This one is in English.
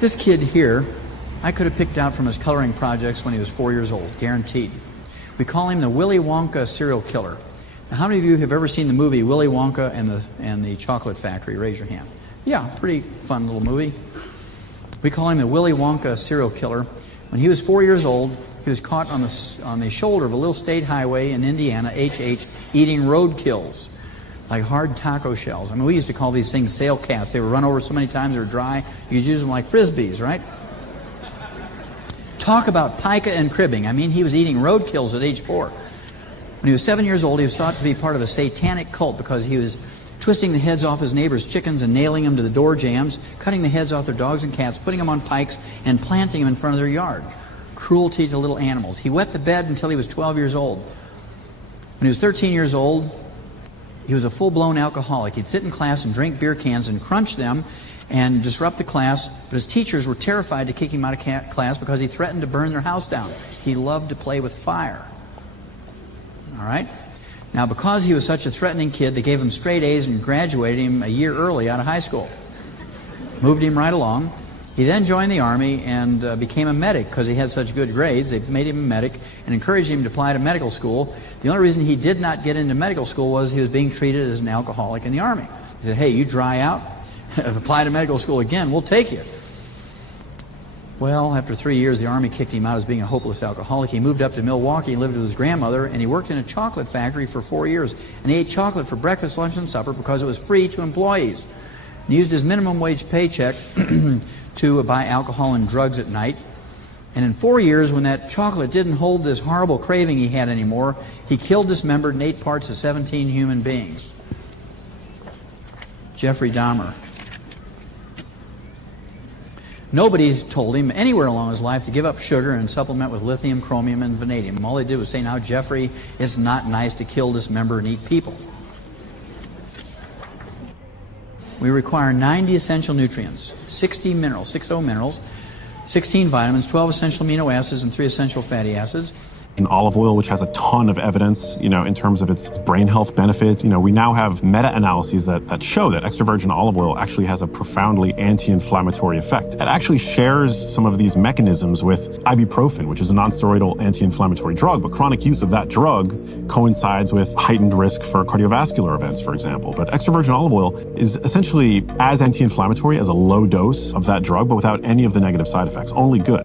This kid here, I could have picked out from his coloring projects when he was 4 years old, guaranteed. We call him the Willy Wonka serial killer. Now, how many of you have ever seen the movie Willy Wonka and the Chocolate Factory? Raise your hand. Yeah, pretty fun little movie. We call him the Willy Wonka serial killer. When he was 4 years old, he was caught on the shoulder of a little state highway in Indiana, HH, eating roadkills, like hard taco shells. I mean, we used to call these things sail cats. They were run over so many times they were dry, you could use them like Frisbees, right? Talk about pica and cribbing. I mean, he was eating roadkills at age 4. When he was 7 years old, he was thought to be part of a satanic cult because he was twisting the heads off his neighbors' chickens and nailing them to the door jambs, cutting the heads off their dogs and cats, putting them on pikes, and planting them in front of their yard. Cruelty to little animals. He wet the bed until he was 12 years old. When he was 13 years old, he was a full-blown alcoholic. He'd sit in class and drink beer cans and crunch them and disrupt the class, but his teachers were terrified to kick him out of class because he threatened to burn their house down. He loved to play with fire. All right? Now, because he was such a threatening kid, they gave him straight A's and graduated him a year early out of high school. Moved him right along. He then joined the Army and became a medic because he had such good grades. They made him a medic and encouraged him to apply to medical school. The only reason he did not get into medical school was he was being treated as an alcoholic in the Army. He said, hey, you dry out, apply to medical school again, we'll take you. Well, after 3 years, the Army kicked him out as being a hopeless alcoholic. He moved up to Milwaukee and lived with his grandmother, and he worked in a chocolate factory for 4 years. And he ate chocolate for breakfast, lunch, and supper because it was free to employees. He used his minimum wage paycheck to buy alcohol and drugs at night. And in 4 years, when that chocolate didn't hold this horrible craving he had anymore, he killed, dismembered, and ate parts of 17 human beings. Jeffrey Dahmer. Nobody told him anywhere along his life to give up sugar and supplement with lithium, chromium, and vanadium. All they did was say, now, Jeffrey, it's not nice to kill, dismember, and eat people. We require 90 essential nutrients, 60 minerals, 60 minerals, 16 vitamins, 12 essential amino acids, and 3 essential fatty acids. In olive oil, which has a ton of evidence, in terms of its brain health benefits. We now have meta-analyses that show that extra virgin olive oil actually has a profoundly anti-inflammatory effect. It actually shares some of these mechanisms with ibuprofen, which is a non-steroidal anti-inflammatory drug, but chronic use of that drug coincides with heightened risk for cardiovascular events, for example. But extra virgin olive oil is essentially as anti-inflammatory as a low dose of that drug, but without any of the negative side effects, only good.